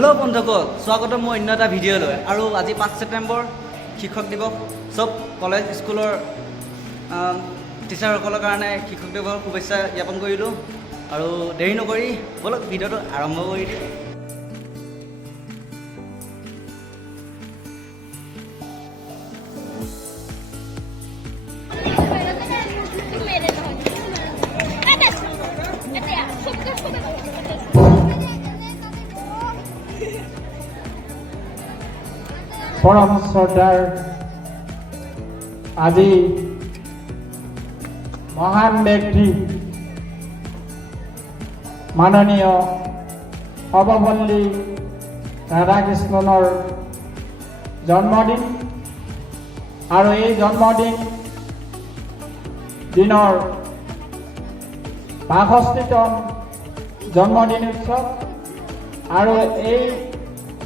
Hello बंधुकल स्वागत मैं अन्य এটা ভিডিঅ' লৈ আৰু আজি 5 ছেপ্টেম্বৰ শিক্ষক দিৱস সব কলেজ স্কুলৰ টিচাৰসকলৰ কাৰণে শিক্ষক দিৱসৰ শুভেচ্ছা জ্ঞাপন কৰিলোঁ আৰু দেৰি নকৰি বলক ভিডিঅ'টো আৰম্ভ কৰি দিওঁ। परम श्रद्धार আজি महान व्यक्ति माननीय सर्वपल्ली राधाकृष्णनर जन्मदिन और ये जन्मदिन दिनर 65तम जन्मदिन उत्सव और ये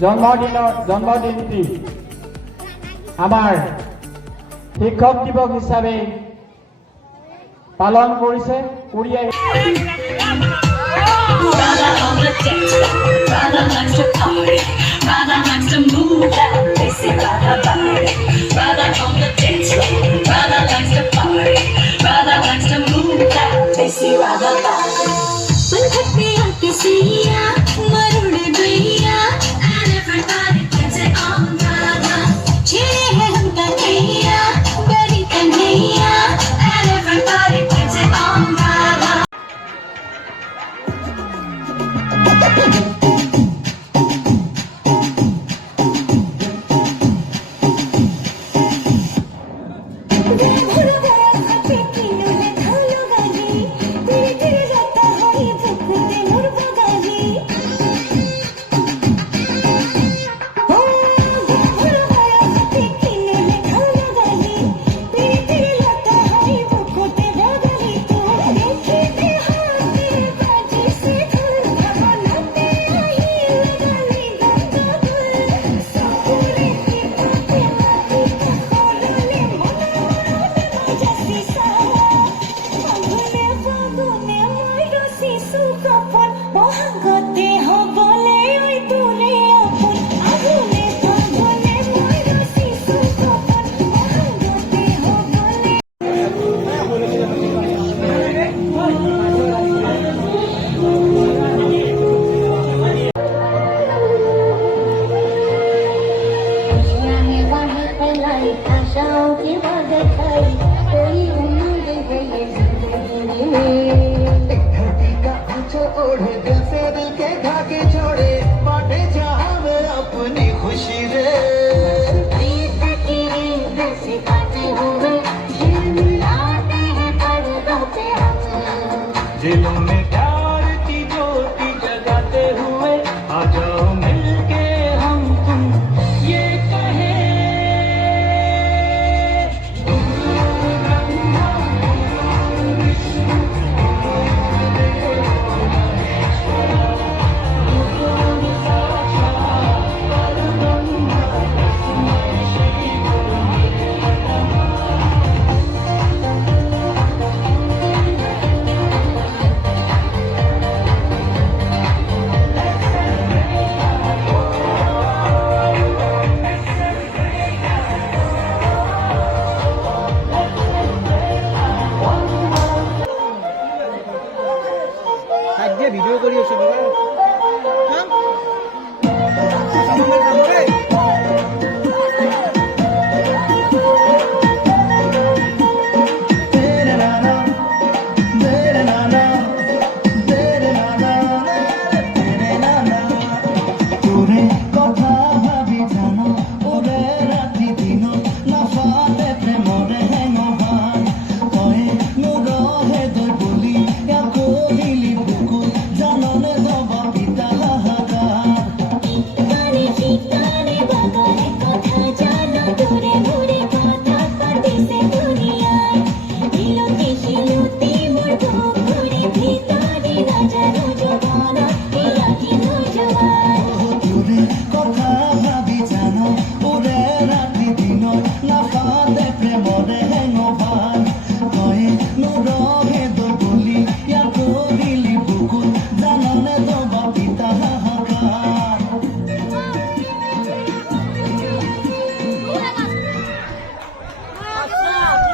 जन्मदिनटी आमार शिक्षक दिवस हिसाबे पालन करिছে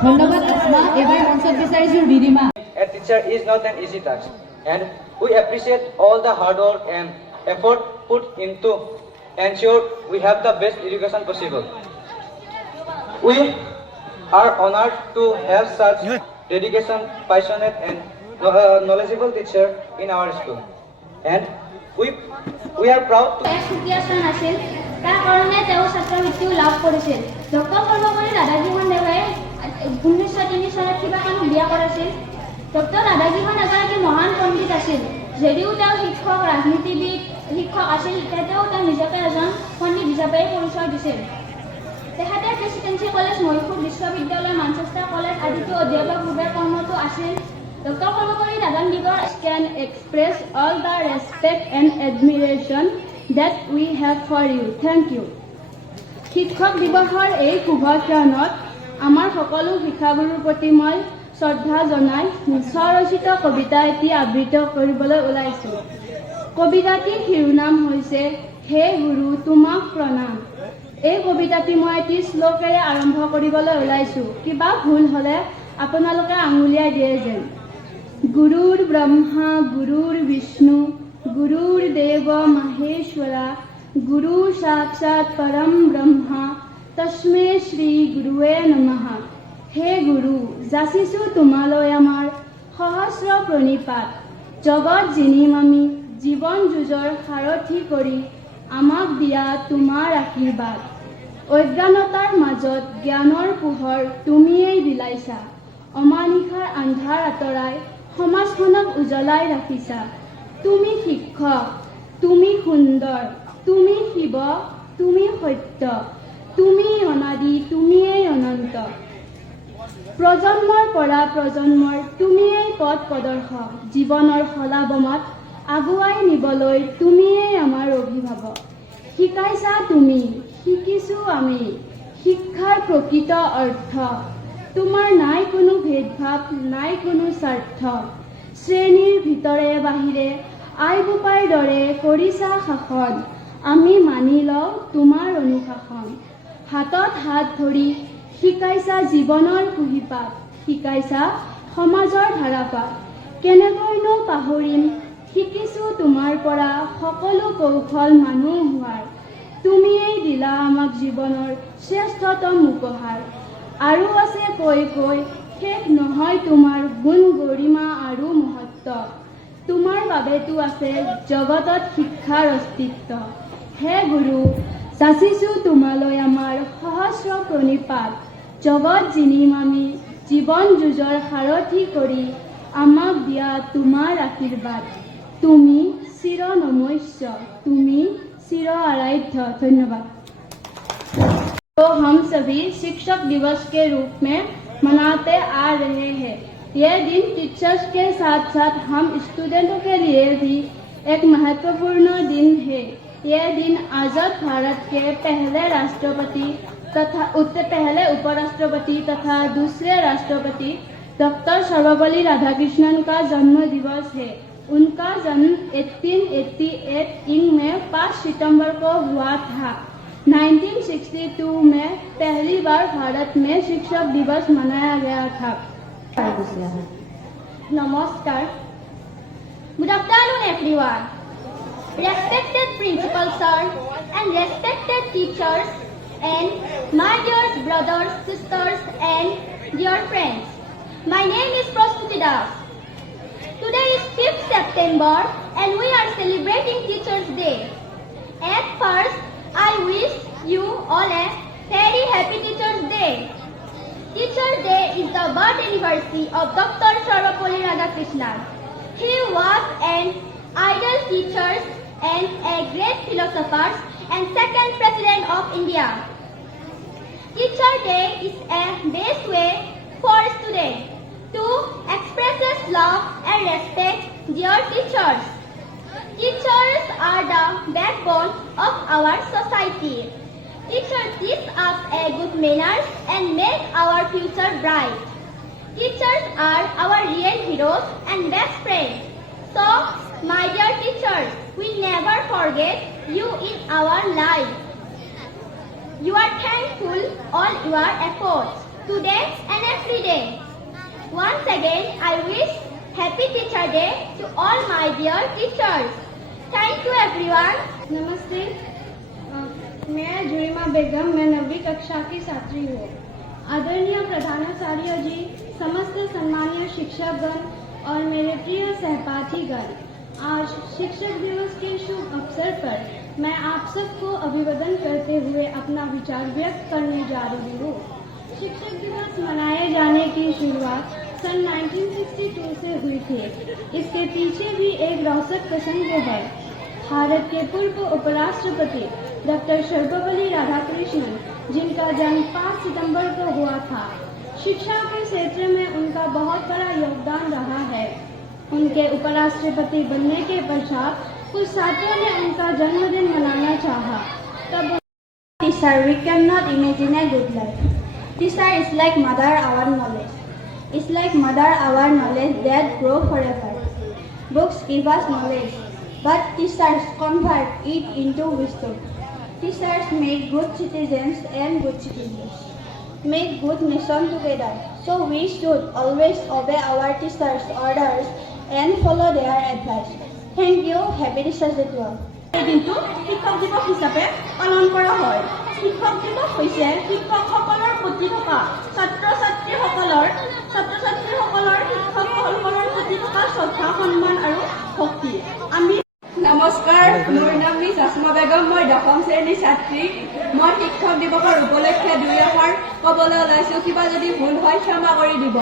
ধন্যবাদ আসমা। এবাৰ মঞ্চত বিচাৰিছোঁ ৰিৰিমা। A teacher is not an easy task, and we appreciate all the hard work and effort put into ensure we have the best education possible. We are honored to have such dedication, passionate and knowledgeable teacher in our school, and we are proud to এক সুকীয়া স্থান আছিল, তাৰ কাৰণে তেওঁ ছাত্ৰবৃত্তিও লাভ কৰিছিল। Doctor Sarvepalli Radhakrishnan দেৱে 1903 চনত কিবাখন উলিয়া কৰিছিল। ডক্টৰ ৰাধাকৃষ্ণন এগৰাকী মহান পণ্ডিত আছিল। যদিও তেওঁ শিক্ষক, ৰাজনীতিবিদ, শিক্ষক আছিল, তেতিয়াও তেওঁ নিজকে এজন পণ্ডিত হিচাপে পৰিচয় দিছিল। তেখেতে প্ৰেচিডেন্সি কলেজ, মহীশূৰ বিশ্ববিদ্যালয়, মানচেষ্টাৰ কলেজ আদিতো অধ্যাপকৰূপে কৰ্মৰত আছিল। Doctor Sarvepalli Radhakrishnan can express all the respect and admiration that we have for you. Thank you. শিক্ষক দিৱসৰ এই শুভ ক্ষণত আমাৰ সকলো শিক্ষাগুৰুৰ প্ৰতি মই শ্ৰদ্ধা জনাই স্বৰচিত কবিতা এটি আবৃত্তি কৰিবলৈ ওলাইছোঁ। কবিতাটিৰ শিৰোনাম হৈছে হে গুৰু তোমাক প্ৰণাম। এই কবিতাটি মই এটি শ্লোকেৰে আৰম্ভ কৰিবলৈ ওলাইছোঁ। কিবা ভুল হ'লে আপোনালোকে আঙুলিয়াই দিয়ে যেন। গুৰুৰ ব্ৰহ্মা গুৰুৰ বিষ্ণু গুৰুৰ দেৱ মহেশ্বৰা গুৰু সাক্ষাৎ পৰম ব্ৰহ্মা তস্মে শ্ৰী গুৰুৱে নমঃ। হে গুৰু, যাচিছোঁ তোমালৈ আমাৰ সহস্ৰ প্ৰণিপাত। জগত জিনিম আমি জীৱন যুঁজৰ সাৰথি কৰি আমাক দিয়া তোমাৰ আশীৰ্বাদ। অজ্ঞানতাৰ মাজত জ্ঞানৰ পোহৰ তুমিয়েই বিলাইছা। অমানিশাৰ আন্ধাৰ আঁতৰাই সমাজখনক উজ্বলাই ৰাখিছা। তুমি শিক্ষক, তুমি সুন্দৰ, তুমি শিৱ, তুমি সত্য, তুমি অনাদি, তুমিয়েই অনন্ত। প্ৰজন্মৰ পৰা প্ৰজন্মৰ তুমিয়েই পথ প্ৰদৰ্শক। জীৱনৰ শলাবমত আগুৱাই নিবলৈ তুমিয়েই আমাৰ অভিভাৱক। শিকাইছা তুমি, শিকিছোঁ আমি শিক্ষাৰ প্ৰকৃত অৰ্থ। তোমাৰ নাই কোনো ভেদভাৱ, নাই কোনো স্বাৰ্থ। শ্ৰেণীৰ ভিতৰে বাহিৰে আই বোপাইৰ দৰে কৰিছা শাসন। আমি মানি লওঁ তোমাৰ অনুশাসন। হাতত হাত ধৰি শিকাইছা জীৱনৰ কুহিপাত, শিকাইছা সমাজৰ ধাৰাপাত। কেনেকৈনো পাহৰিম, শিকিছোঁ তোমাৰ পৰা সকলো কৌশল মানুহ হোৱাৰ। তুমিয়েই দিলা আমাক জীৱনৰ শ্ৰেষ্ঠতম উপহাৰ। আৰু আছে কৈ কৈ শেষ নহয় তোমাৰ গুণ গৰিমা আৰু মহত্ব। তোমাৰ বাবেতো আছে জগতত শিক্ষাৰ অস্তিত্ব। হে গুৰু, যাচিছোঁ তোমালৈ আমাৰ সহস্ৰ প্ৰণিপাত। জগত জিনিম আমি জীৱন যুঁজৰ সাৰথি কৰি আমাক দিয়া তোমাৰ আশীৰ্বাদ। তুমি চিৰ নমস্য, তুমি চিर आराध्य। धन्यवाद। तो हम सभी शिक्षक दिवस के रूप में मनाते आ रहे हैं। यह दिन टीचर्स के साथ साथ हम स्टूडेंटों के लिए भी एक महत्वपूर्ण दिन है। यह दिन आजाद भारत के पहले राष्ट्रपति तथा पहले उपराष्ट्रपति तथा दूसरे राष्ट्रपति डॉक्टर सर्वपल्ली राधाकृष्णन का जन्म दिवस है। उनका जन्म 1888 में 5 सितंबर को हुआ था। 1962 में पहली बार भारत में शिक्षक दिवस मनाया गया था। नमस्कार। Good afternoon everyone. Respected principal sir and respected teachers and my dear brothers, sisters and dear friends. My name is Prasuti Das. Today is 5th September and we are celebrating Teachers' Day. At first, I wish you all a very happy Teachers' Day. Teachers' Day is the birth anniversary of Dr. Sarvapalli Radhakrishnan. He was an ideal teacher and a great philosopher and second President of India. Teachers' Day is a best way for students to express love and respect their teachers. Teachers are the backbone of our society. Teachers teach us a good manners and make our future bright. Teachers are our real heroes and best friends. So, my dear teachers, we never forget you in our life. You are thankful all your efforts. today and every day. Once again, I wish Happy Teacher Day to all my dear teachers. Thank you everyone. नमस्ते, मैं जुरिमा बेगम, मैं 9वीं कक्षा की छात्री हूँ। आदरणीय प्रधानाचार्य जी, समस्त सम्मानीय शिक्षकगण और मेरे प्रिय सहपाठीगण, आज शिक्षक दिवस के शुभ अवसर पर मैं आप सबको अभिवादन करते हुए अपना विचार व्यक्त करने जा रही हूँ। शिक्षक दिवस मनाए जाने की शुरुआत सन 1962 से हुई थी। इसके पीछे भी एक रोचक प्रसंग है। भारत के पूर्व उपराष्ट्रपति डॉक्टर सर्वपल्ली राधाकृष्णन, जिनका जन्म 5 सितंबर को हुआ था, शिक्षा के क्षेत्र में उनका बहुत बड़ा योगदान रहा है। उनके उपराष्ट्रपति बनने के पश्चात कुछ छात्रों ने उनका जन्मदिन मनाना चाहा। तब Teacher, we cannot imagine a good life. Teacher is like mother our knowledge. It's like mother our knowledge that grow forever. Books give us knowledge, but teachers convert it into wisdom. Teachers make good citizens and good citizens make good nation together. So we should always obey our teachers' orders and follow their advice. Thank you. Happy Teachers Day to all. এই দিনটো শিক্ষক দিৱস হিচাপে পালন কৰা হয়। শিক্ষক দিৱস হৈছে শিক্ষকসকলৰ প্ৰতি থকা ছাত্ৰ-ছাত্ৰীসকলৰ শিক্ষকসকলৰ প্ৰতি থকা শ্ৰদ্ধা, সন্মান আৰু ভক্তি। আমি নমস্কাৰ, মোৰ নাম মিছ আসমা বেগম, মই 10ম শ্ৰেণীৰ ছাত্ৰী। মই শিক্ষক দিৱসৰ উপলক্ষে 2 এষাৰ ক'বলৈ ওলাইছো। কিবা যদি ভুল হয় ক্ষমা কৰি দিব।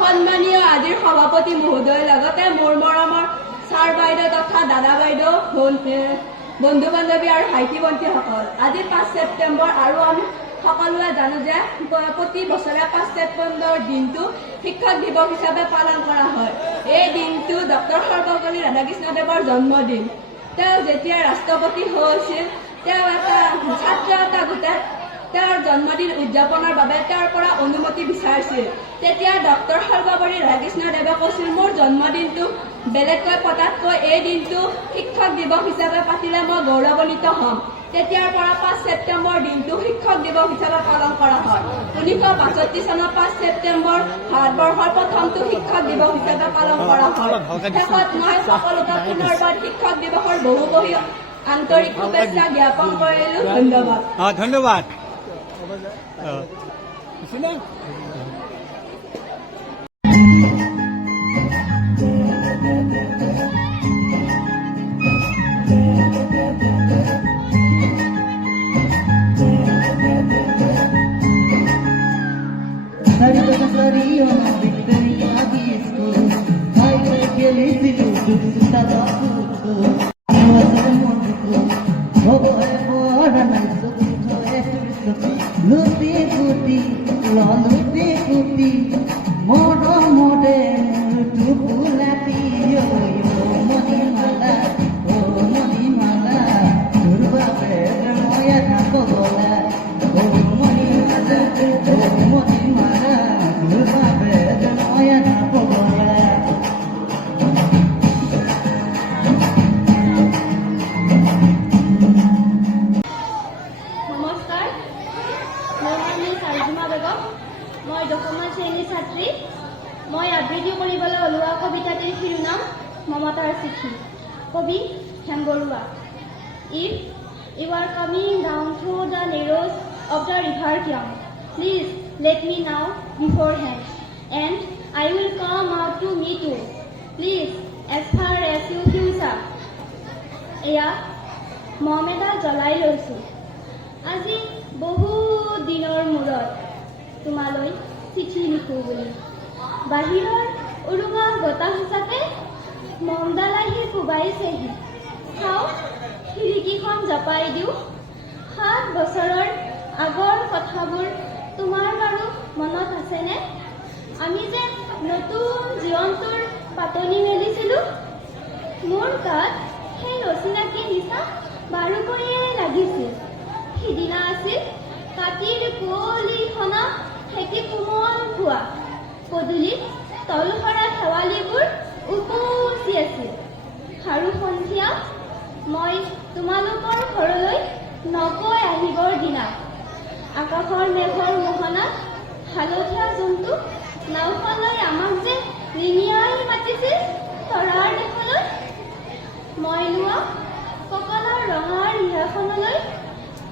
সন্মানীয় আজিৰ সভাপতি মহোদয়ৰ লগতে মোৰ মৰমৰ ছাৰ বাইদেউ তথা দাদা বাইদেউ, বন্ধু বান্ধৱী আৰু ভাইটি ভণ্টিসকল, আজি 5 ছেপ্টেম্বৰ আৰু আমি সকলোৱে জানো যে প্ৰতি বছৰে 5 ছেপ্টেম্বৰ দিনটো শিক্ষক দিৱস হিচাপে পালন কৰা হয়। এই দিনটো ডক্টৰ সৰ্বপল্লী ৰাধাকৃষ্ণদেৱৰ জন্মদিন। তেওঁ যেতিয়া ৰাষ্ট্ৰপতি হৈছিল, তেওঁ এটা ছাত্ৰ এটা গোটে তেওঁৰ জন্মদিন উদযাপনৰ বাবে তেওঁৰ পৰা অনুমতি বিচাৰিছিল। তেতিয়া ডক্টৰ সৰ্বপল্লী ৰাধাকৃষ্ণদেৱে কৈছিল, মোৰ জন্মদিনটো বেলেগকৈ পতাতকৈ এই দিনটো শিক্ষক দিৱস হিচাপে পাতিলে মই গৌৰৱান্বিত হ'ম। তেতিয়াৰ পৰা 5 ছেপ্টেম্বৰ দিনটো শিক্ষক দিৱস হিচাপে পালন কৰা হয়। 1965 চনৰ 5 ছেপ্টেম্বৰ ভাৰতবৰ্ষৰ প্ৰথমটো শিক্ষক দিৱস হিচাপে পালন কৰা হয়। শেষত মই সকলোকে পুনৰবাৰ শিক্ষক দিৱসৰ বহু আন্তৰিক শুভেচ্ছা জ্ঞাপন কৰিলো। ধন্যবাদ। ধন্যবাদ। মই 10ম শ্ৰেণীৰ ছাত্ৰী। মই আবৃত্তি কৰিবলৈ ওলোৱা কবিতাটিৰ শিৰোনাম মমতাৰ চিঠি। কবি Hem Barua. If you are coming down through the narrows of the river Kyam, please let me know beforehand, and I will come out to meet you. Please, as far as you choose. এয়া মম এটা জ্বলাই লৈছোঁ। আজি বহু দিনৰ মূৰত তোমালৈ চিঠি লিখোঁ বুলি। বাহিৰৰ উৰুঙা বতাহ হিচাপে মমডাল আহি কোবাইছেহি। চাওঁ, খিৰিকীখন জপাই দিওঁ। 7 বছৰৰ আগৰ কথাবোৰ তোমাৰ বাৰু মনত আছেনে? আমি যে নতুন জীৱনটোৰ পাতনি মেলিছিলোঁ। মোৰ গাত সেই অচিনাকি নিচা বাৰুকৈয়ে লাগিছিল। সিদিনা আছিল কাতিৰ কুঁৱলীখনা খেতি কোমল খোৱা। পদূলিত তলসৰা শেৱালিবোৰ উপচি আছিল। আৰু সন্ধিয়া মই তোমালোকৰ ঘৰলৈ নকৈ আহিবৰ দিনা আকাশৰ মেঘৰ মোহনাত হালধীয়া জন্তু নাওখনলৈ আমাক যে ৰিঙিয়াই মাতিছিল তৰাৰ দেশলৈ। মই লোৱা কঁকালৰ ৰঙা ৰিহাখনলৈ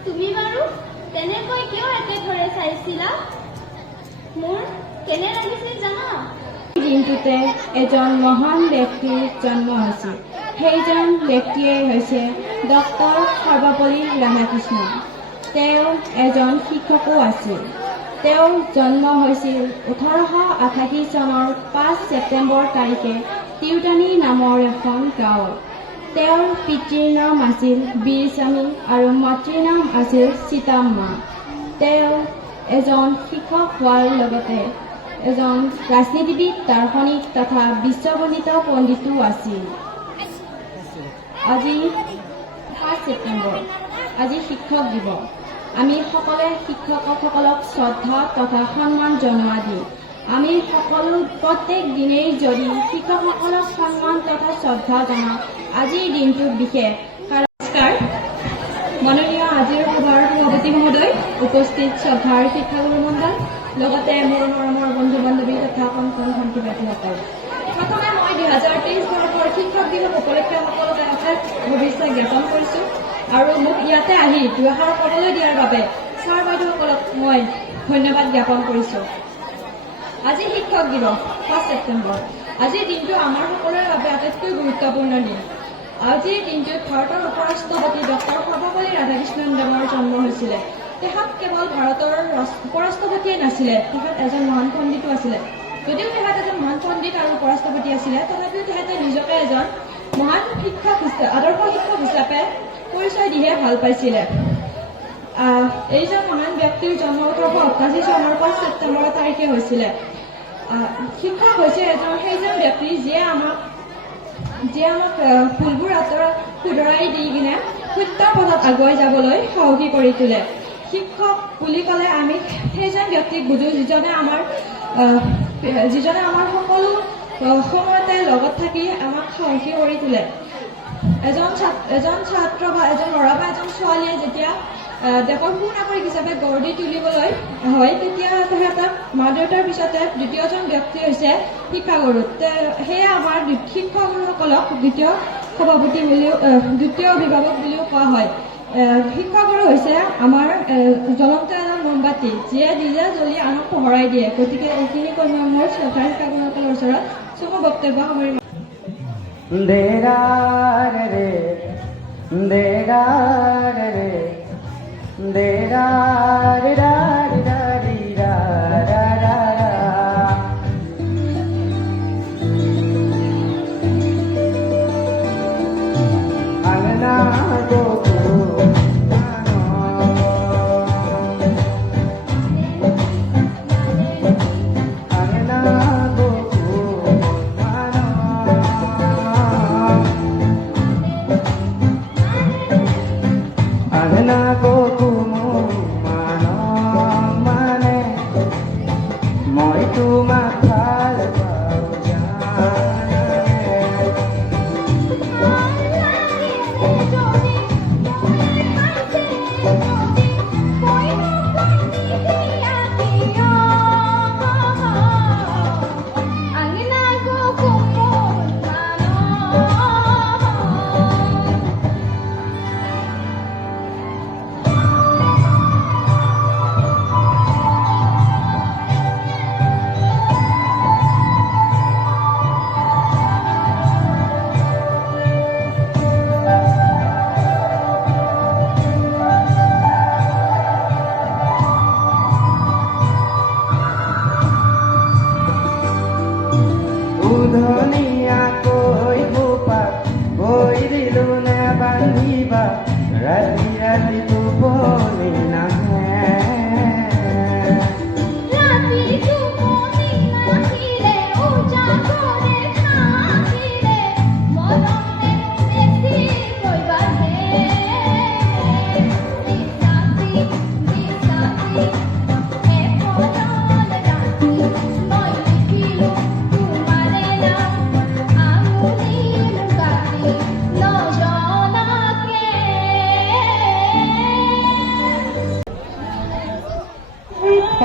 তুমি বাৰু তেনেকৈ কিয় একেথৰে চাইছিলা? মোৰ কেনে লাগিছিল জানা? দিনটোতে এজন মহান ব্যক্তিৰ জন্ম হৈছিল। সেইজন ব্যক্তিয়ে হৈছে ডক্টৰ সৰ্বপল্লী ৰাধাকৃষ্ণ। তেওঁ এজন শিক্ষকো আছিল। তেওঁৰ জন্ম হৈছিল 1888 চনৰ 5 ছেপ্টেম্বৰ তাৰিখে তিউতানি নামৰ এখন গাঁৱত। তেওঁৰ পিতৃৰ নাম আছিল বীৰস্বামী আৰু মাতৃৰ নাম আছিল সীতাম্মা। তেওঁ এজন শিক্ষক হোৱাৰ লগতে এজন ৰাজনীতিবিদ, দাৰ্শনিক তথা বিশ্ববন্দিত পণ্ডিতো আছিল। আজি 5 ছেপ্টেম্বৰ, আজি শিক্ষক দিৱস। আমি সকলোৱে শিক্ষকসকলক শ্ৰদ্ধা তথা সন্মান জনোৱা দিওঁ। আমি সকলো প্ৰত্যেক দিনেই যদি শিক্ষকসকলক সন্মান তথা শ্ৰদ্ধা জনাওঁ, আজিৰ দিনটো বিশেষ। নমস্কাৰ, মাননীয় আজিৰ সভাৰ সভাপতি মহোদয়, উপস্থিত শ্ৰদ্ধাৰ শিক্ষাগুৰু মণ্ডল, লগতে মোৰ মৰমৰ বন্ধু বান্ধৱী তথা কণ ভণ্টি ভাইটিসকল। প্ৰথমে মই 2023 বৰ্ষৰ শিক্ষক দিৱস উপলক্ষে সকলোকে অশেষ শুভেচ্ছা জ্ঞাপন কৰিছোঁ আৰু মোক ইয়াতে আহি দুআষাৰ ক'বলৈ দিয়াৰ বাবে ছাৰ বাইদেউসকলক মই ধন্যবাদ জ্ঞাপন কৰিছোঁ। আজি শিক্ষক দিৱস 5 ছেপ্টেম্বৰ। আজিৰ দিনটো আমাৰ সকলোৰে বাবে আটাইতকৈ গুৰুত্বপূৰ্ণ দিন। আজিৰ দিনটোত ভাৰতৰ উপৰাষ্ট্ৰপতি ডক্টৰ সৰ্বপল্লী ৰাধাকৃষ্ণদেৱৰ জন্ম হৈছিলে। তেখেত কেৱল ভাৰতৰ উপৰাষ্ট্ৰপতিয়ে নাছিলে, তেখেত এজন মহান পণ্ডিতো আছিলে। যদিও তেখেত এজন মহান পণ্ডিত আৰু উপৰাষ্ট্ৰপতি আছিলে, তথাপিও তেখেতে নিজকে এজন মহান শিক্ষক হিচাপে, আদৰ্শ শিক্ষক হিচাপে পৰিচয় দিহে ভাল পাইছিলে। এইজন মহান ব্যক্তিৰ জন্ম 1888 চনৰ 5 ছেপ্টেম্বৰ তাৰিখে হৈছিলে। শিক্ষক হৈছে সেইজন ব্যক্তি যিয়ে আমাক ভুলবোৰ শুধৰাই দি কিনে সত্য পথত আগুৱাই যাবলৈ সাহসী কৰি তোলে। শিক্ষক বুলি ক'লে আমি সেইজন ব্যক্তিক বুজো যিজনে আমাৰ সকলো সময়তে লগত থাকি আমাক সাহসী কৰি তোলে। এজন ছাত্ৰ বা এজন ল'ৰা বা এজন ছোৱালীয়ে যেতিয়া দেশৰ সুনাগৰিক হিচাপে গঢ় দি তুলিবলৈ হয়, তেতিয়া তেখেতক মা দেউতাৰ পিছতে দ্বিতীয়জন ব্যক্তি হৈছে শিক্ষাগুৰু। সেয়ে আমাৰ শিক্ষাগুৰুসকলক দ্বিতীয় অভিভাৱক বুলিও কোৱা হয়। শিক্ষাগুৰু হৈছে আমাৰ জ্বলন্ত এজন মোমবাতি, যিয়ে নিজে জ্বলি আনক পোহৰাই দিয়ে। গতিকে এইখিনি কৈ মই মোৰ শ্ৰদ্ধাৰ শিক্ষাগুৰুসকলৰ ওচৰত চমু বক্তব্য সামৰিম।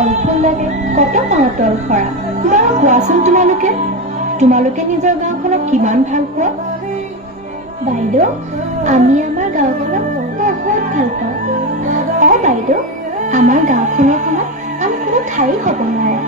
কলফুল লাগে, কত পাতল সৰা। বাৰু কোৱাচোন তোমালোকে নিজৰ গাঁওখনক কিমান ভাল পোৱা? বাইদেউ, আমি আমাৰ গাঁওখনক বহুত ভাল পাওঁ। বাইদেউ, আমাৰ গাঁওখনৰ খনত আমি কোনো ঠাই হ'ব নোৱাৰে।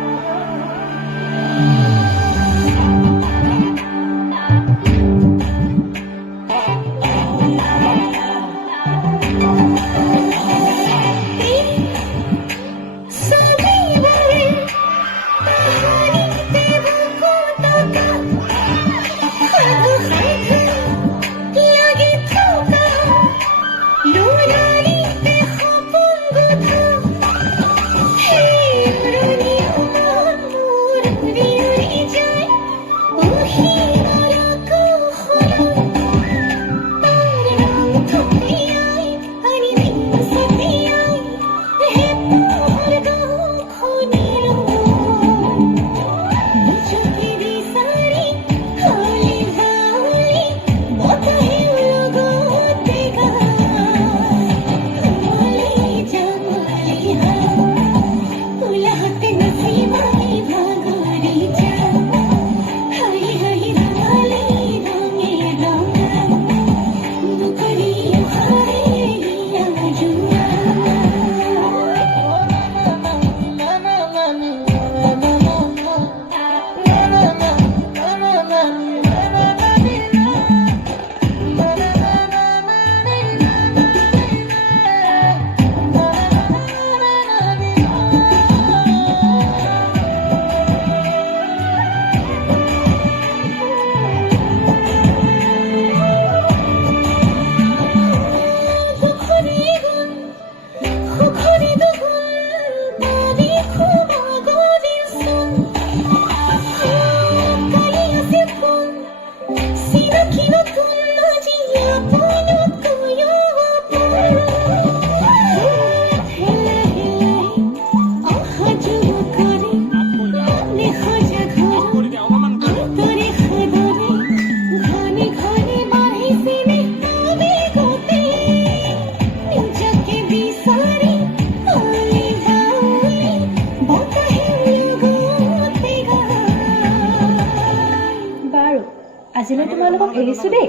আজিলৈ তোমালোকক এৰিছো দেই,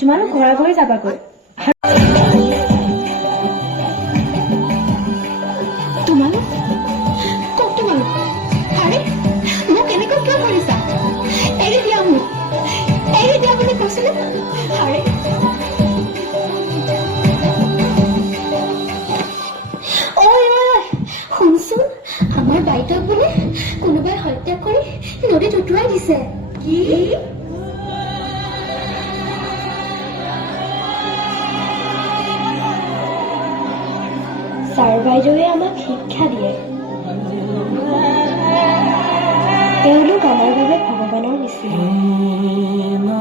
তোমালোক ঘৰে ঘৰে যাবাগৈ। তোমালোক আৰে মোক এনেকৈ কিয় কৰিছা? এৰি দিয়া বুলি কৈছিলে। আৰে শুনচোন, আমাৰ বাইদেউক বোলে কোনোবাই হত্যা কৰি নদীত উটুৱাই দিছে। কি? ছাৰ বাইদেৱে আমাক শিক্ষা দিয়ে, তেওঁলোক আমাৰ বাবে ভগৱানৰ নিচিনা।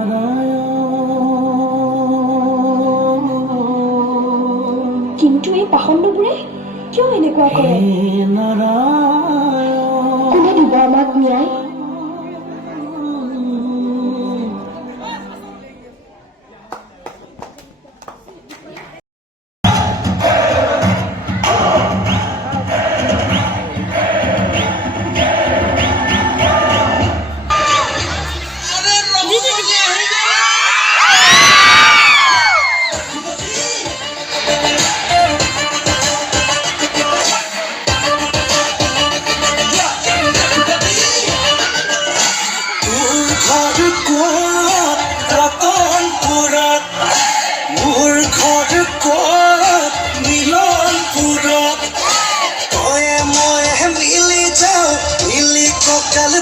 কিন্তু এই পাষণ্ডবোৰে কিয় এনেকুৱা কৰে? কোনে দিব আমাক ন্যায়?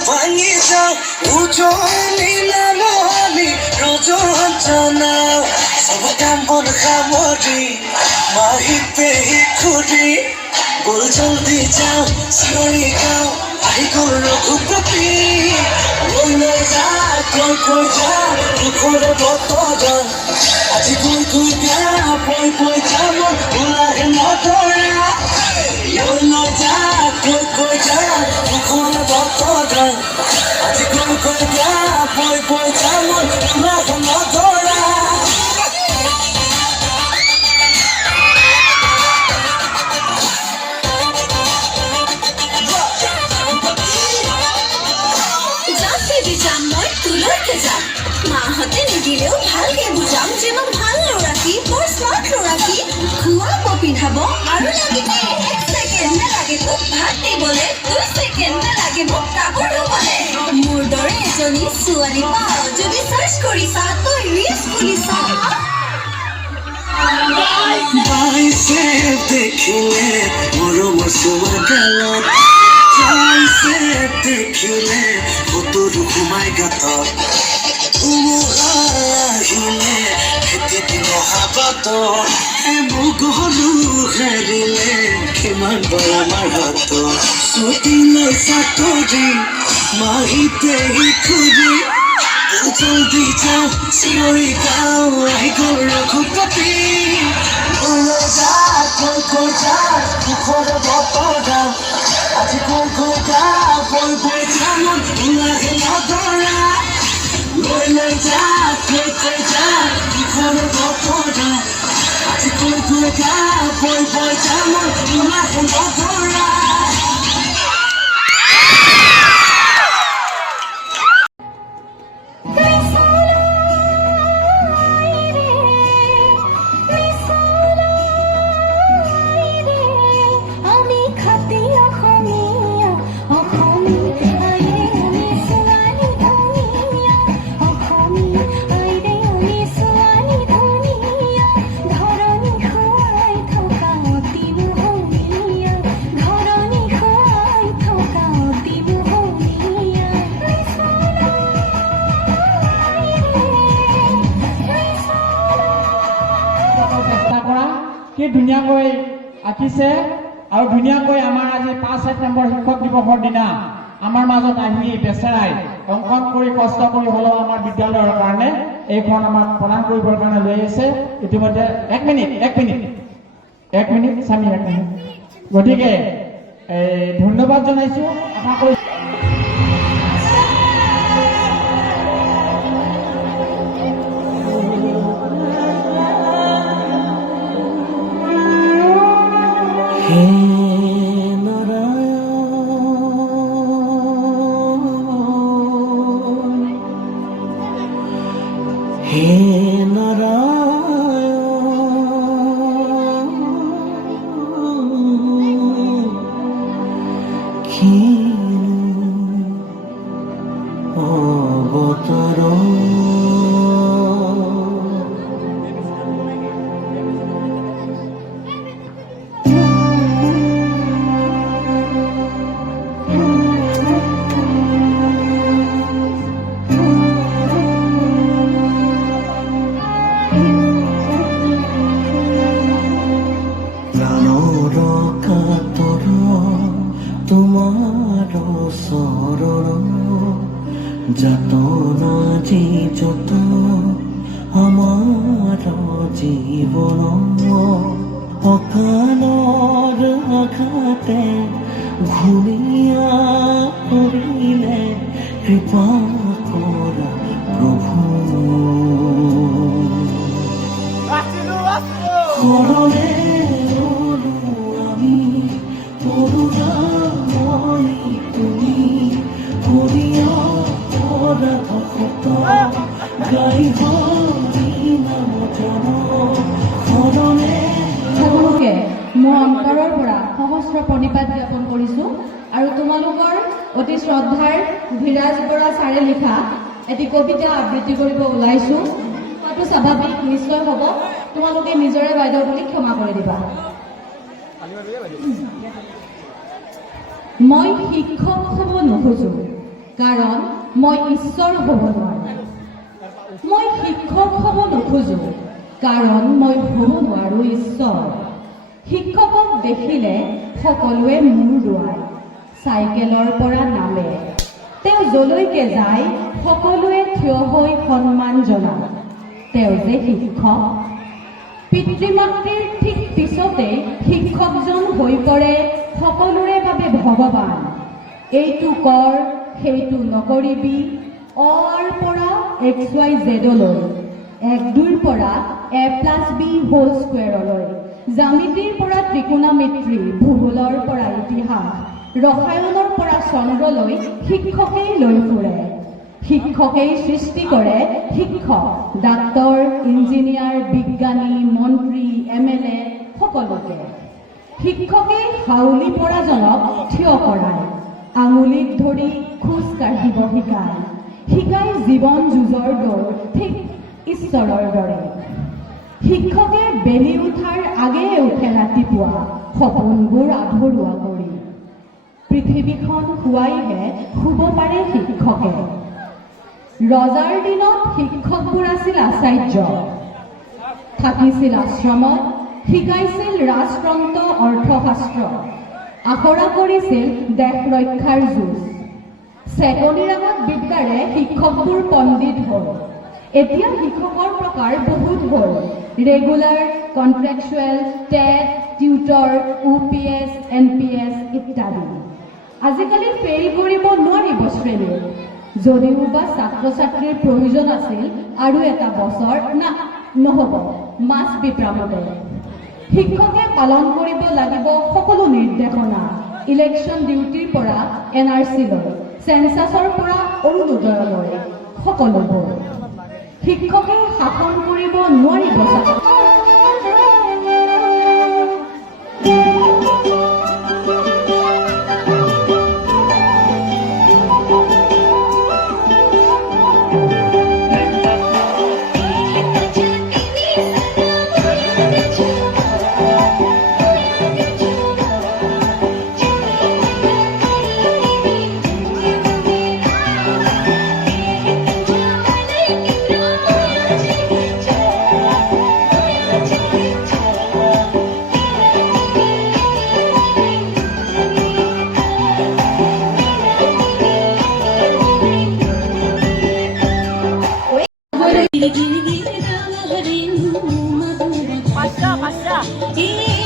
ভাঙি যাও উজলি নামি ৰজনা সব কাম বন সামৰি মাহী পেহী খুৰী বল জলদি যাও চিঞৰি গাও আহি গ'ল ৰঘুপতি লৈ যা কৈ যা দুখৰে বতৰা আজি গৈ গা পৈ যাম ওলাহে নতৰা লৈ যা কৈ যা দুখৰে বতৰা আজি গৈ গা পৈ যাম ওলাহে নতৰা মিছ কৰিছা তই মিছ কৰিছা বাইছে দেখিলে মৰমৰ চুমা গালত যাইছে দেখিলে ফটোটো সোমাই গাতত ধুমুহা আহিলে খেতি দিন হাবাতত মোক হলো হেৰিলে কিমান বাৰ আমাৰ হাতত ছুটি লৈ চাকৰি মাহিতে খুৰি জলদি যাওঁ চিঞৰি গাওঁ আহি গ'ল ৰঘুপতি কৈ যা মুখৰ বতৰা আজি কৈ যা বৈ যামত ওলাহে নধৰা লৈ যা কৈ যা মুখৰ বতৰা আজি কৈ যা বৈ যামত ওলাহে নধৰা আমি খাতি অসমীয়া অসমী আইৰে আমি ছোৱালী ধুনীয়া অসমী আইৰে আমি ছোৱালী ধুনীয়া ধৰণী খুৱাই থকা অতি মোহনীয়া ধৰণী খুৱাই থকা অতি মোহনীয়া চেষ্টা কৰা কি ধুনীয়াকৈ আঁকিছে আৰু ধুনীয়াকৈ আমাৰ আজি 5 ছেপ্টেম্বৰ শিক্ষক দিৱসৰ দিনা আমাৰ মাজত আহি বেচেৰাই অংকন কৰি কষ্ট কৰি হ'লেও আমাৰ বিদ্যালয়ৰ কাৰণে এইখন আমাক প্ৰদান কৰিবৰ কাৰণে লৈ আহিছে ইতিমধ্যে 1 মিনিট স্বামী 1 মিনিট গতিকে ধন্যবাদ জনাইছো আশা কৰি হে নাৰায়ণ হে নাৰায়ণ কিনো অৱতাৰ প্ৰাণৰ কাতৰ তোমাৰ চৰণ যাতনা যি যত আমাৰ জীৱন অকালৰ আঘাতে ঘূৰিয়া কৰিলে কৃপা কৰা প্ৰভু শৰণে ৰ'লো আমি পৰুণাময়ী তুমি হৰিয়া পৰা ভকত গাই হৰি নাম জন শৰণে সকলোকে মোৰ অন্তৰৰ পৰা সহস্ৰ প্ৰণিপাত জ্ঞাপন কৰিছো আৰু তোমালোকৰ অতি শ্ৰদ্ধাৰ ধীৰাজ বৰা ছাৰে লিখা এটি কবিতা আবৃত্তি কৰিব ওলাইছো হয়তো স্বাভাৱিক নিশ্চয় হ'ব তোমালোকে নিজৰে বাইদেউ বুলি ক্ষমা কৰি দিবা মই শিক্ষক হ'ব নোখোজো কাৰণ মই ঈশ্বৰ হ'ব নোৱাৰো মই শিক্ষক হ'ব নোখোজো কাৰণ মই হ'ব নোৱাৰো ঈশ্বৰ শিক্ষকক দেখিলে সকলোৱে মূৰ দোৱায় চাইকেলৰ পৰা নামে তেওঁ যলৈকে যায় সকলোৱে থিয় হৈ সন্মান জনায় তেওঁ যে শিক্ষক পিতৃ মাতৃৰ ঠিক পিছতে শিক্ষকজন হৈ পৰে সকলোৰে বাবে ভগৱান এইটো কৰ সেইটো নকৰিবি অৰ পৰা XYZ লৈ 1-2ৰ পৰা A+B হোল স্কুৱেৰলৈ জ্যামিতিৰ পৰা ত্ৰিকোণমিতি ভূগোলৰ পৰা ইতিহাস ৰসায়নৰ পৰা চন্দ্ৰলৈ শিক্ষকেই লৈ ফুৰে শিক্ষকেই সৃষ্টি কৰে শিক্ষক ডাক্তৰ ইঞ্জিনিয়াৰ বিজ্ঞানী মন্ত্ৰী MLA সকলোকে শিক্ষকেই হাউলি পৰাজনক থিয় কৰায় আঙুলিত ধৰি খোজ কাঢ়িব শিকায় শিকাই জীৱন যুঁজৰ দৌৰ ঠিক ঈশ্বৰৰ দৰে। শিক্ষকে বেলি উঠাৰ আগেয়ে উঠে ৰাতিপুৱা সপোনবোৰ আধৰুৱা কৰি। পৃথিৱীখন শুৱাইহে শুব পাৰে শিক্ষকে। ৰজাৰ দিনত শিক্ষকবোৰ আছিল আচাৰ্য, থাকিছিল আশ্ৰমত, শিকাইছিল ৰাজতন্ত্ৰ অৰ্থশাস্ত্ৰ, আখৰা কৰিছিল দেশ ৰক্ষাৰ যুঁজ। চেকনিৰ আগত বিদ্যাৰে শিক্ষকবোৰ পণ্ডিত হ'ল। এতিয়া শিক্ষকৰ প্ৰকাৰ বহুত হ'ল, regular, contractual, TET, tutor, UPS, NPS ইত্যাদি। আজিকালি ফেইল কৰিব নোৱাৰিব শ্ৰেণীত, যদিও বা ছাত্ৰ ছাত্ৰীৰ প্ৰয়োজন আছিল আৰু এটা বছৰ না নহ'ব, মাষ্ট বি প্ৰমোটেড। শিক্ষকে পালন কৰিব লাগিব সকলো নিৰ্দেশনা, ইলেকশ্যন ডিউটিৰ পৰা NRC লৈ, চেঞ্চাছৰ পৰা অৰুণোদয়লৈ, সকলোবোৰ। শিক্ষকে শাসন কৰিব নোৱাৰিব Pasha.